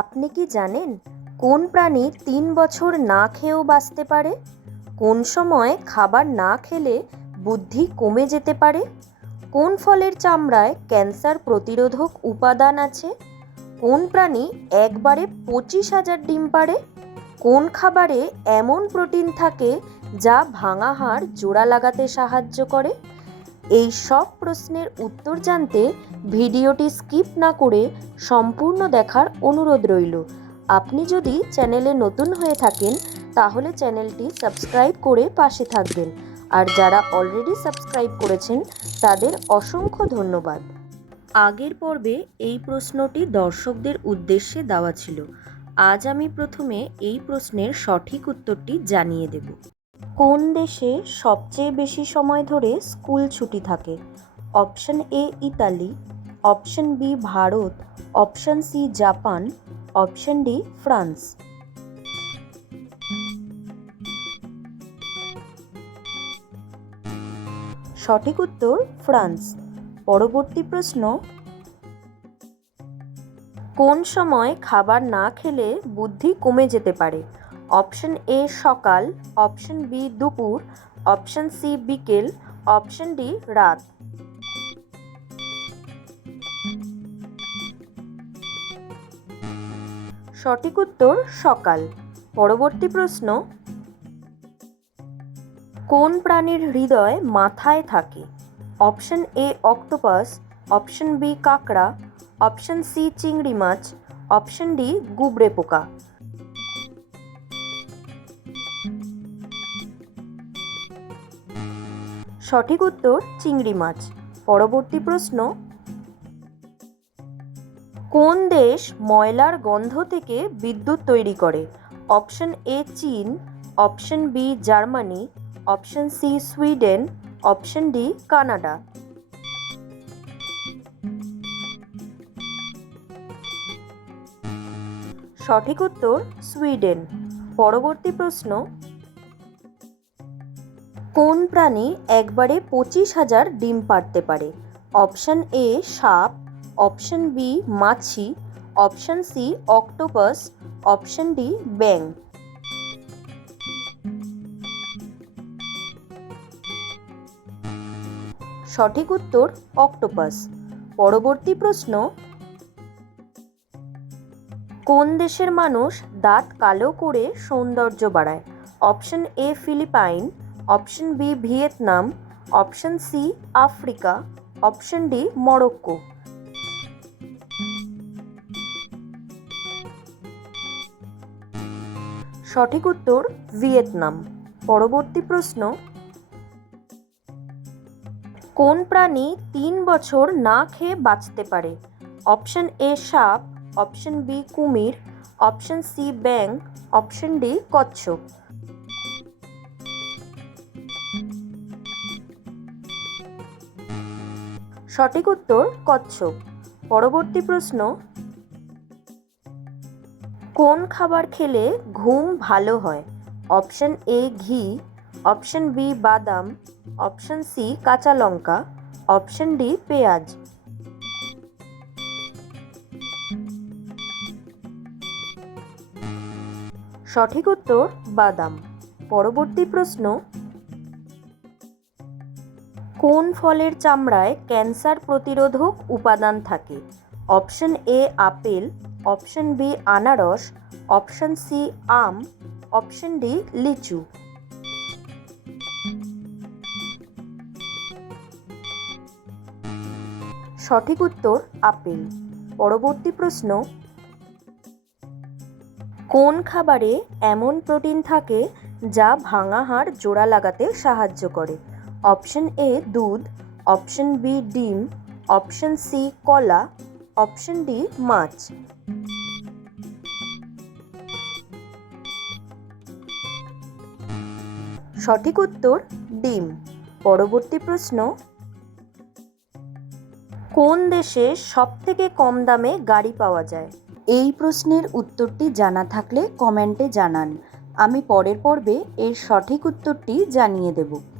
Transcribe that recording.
আপনি কি জানেন কোন প্রাণী তিন বছর না খেয়েও বাঁচতে পারে? কোন সময় খাবার না খেলে বুদ্ধি কমে যেতে পারে? কোন ফলের চামড়ায় ক্যান্সার প্রতিরোধক উপাদান আছে? কোন প্রাণী একবারে পঁচিশ হাজার ডিম পারে কোন খাবারে এমন প্রোটিন থাকে যা ভাঙা হাড় জোড়া লাগাতে সাহায্য করে? এই সব প্রশ্নের উত্তর জানতে ভিডিওটি স্কিপ না করে সম্পূর্ণ দেখার অনুরোধ রইল। আপনি যদি চ্যানেলে নতুন হয়ে থাকেন, তাহলে চ্যানেলটি সাবস্ক্রাইব করে পাশে থাকবেন। আর যারা অলরেডি সাবস্ক্রাইব করেছেন, তাদের অসংখ্য ধন্যবাদ। আগের পর্বে এই প্রশ্নটি দর্শকদের উদ্দেশ্যে দেওয়া ছিল। আজ আমি প্রথমে এই প্রশ্নের সঠিক উত্তরটি জানিয়ে দেব। কোন দেশে সবচেয়ে বেশি সময় ধরে স্কুল ছুটি থাকে? Option A Italy, option B Bharat, option C Japan, option D France. সঠিক উত্তর ফ্রান্স। পরবর্তী প্রশ্ন, কোন সময় খাবার না খেলে বুদ্ধি কমে যেতে পারে? অপশন এ সকাল, অপশন বি দুপুর, অপশন সি বিকেল, অপশন ডি রাত। সঠিক উত্তর সকাল। পরবর্তী প্রশ্ন, কোন প্রাণীর হৃদয় মাথায় থাকে? Option A octopus, option B কাঁকড়া, অপশন সি চিংড়ি মাছ, অপশন ডি গুবরে পোকা। সঠিক উত্তর চিংড়ি মাছ। পরবর্তী প্রশ্ন, কোন দেশ ময়লার গন্ধ থেকে বিদ্যুৎ তৈরি করে? অপশন এ চীন, option B Germany, option C Sweden, option D Canada. সঠিক উত্তর সুইডেন। পরবর্তী প্রশ্ন কোন প্রাণী একবারে পঁচিশ হাজার ডিম পাড়তে পারে? অপশন এ সাপ, অপশন বি মাছি, option C octopus, option D ব্যাং সঠিক উত্তর অক্টোপাস। পরবর্তী প্রশ্ন, কোন দেশের মানুষ দাঁত কালো করে সৌন্দর্য বাড়ায়? Option A Philippine option B Vietnam, option C Africa, option D Morocco. সঠিক উত্তর ভিয়েতনাম। পরবর্তী প্রশ্ন। কোন প্রাণী তিন বছর না খেয়ে বাঁচতে পারে? অপশন এ সাপ, অপশন বি কুমির, অপশন সি ব্যাং অপশন ডি কচ্ছপ। সঠিক উত্তর কচ্ছপ। পরবর্তী প্রশ্ন, কোন খাবার খেলে ঘুম ভালো হয়? অপশন এ ঘি, অপশন বি বাদাম, অপশন সি কাঁচা লঙ্কা, অপশন ডি পেঁয়াজ। সঠিক উত্তর বাদাম। পরবর্তী প্রশ্ন কোন ফলের চামড়ায় ক্যান্সার প্রতিরোধক উপাদান থাকে? Option A apple, option B আনারস, অপশন সি আম, অপশন ডি লিচু। সঠিক উত্তর আপেল। পরবর্তী প্রশ্ন, কোন খাবারে এমন প্রোটিন থাকে যা ভাঙা হাড় জোড়া লাগাতে সাহায্য করে? অপশন এ দুধ, অপশন বি ডিম, অপশন সি কলা, অপশন ডি মাছ। সঠিক উত্তর, ডিম। পরবর্তী প্রশ্ন, কোন দেশে সবথেকে কম দামে গাড়ি পাওয়া যায়? এই প্রশ্নের উত্তরটি জানা থাকলে কমেন্টে জানান। আমি পরের পর্বে এর সঠিক উত্তরটি জানিয়ে দেব।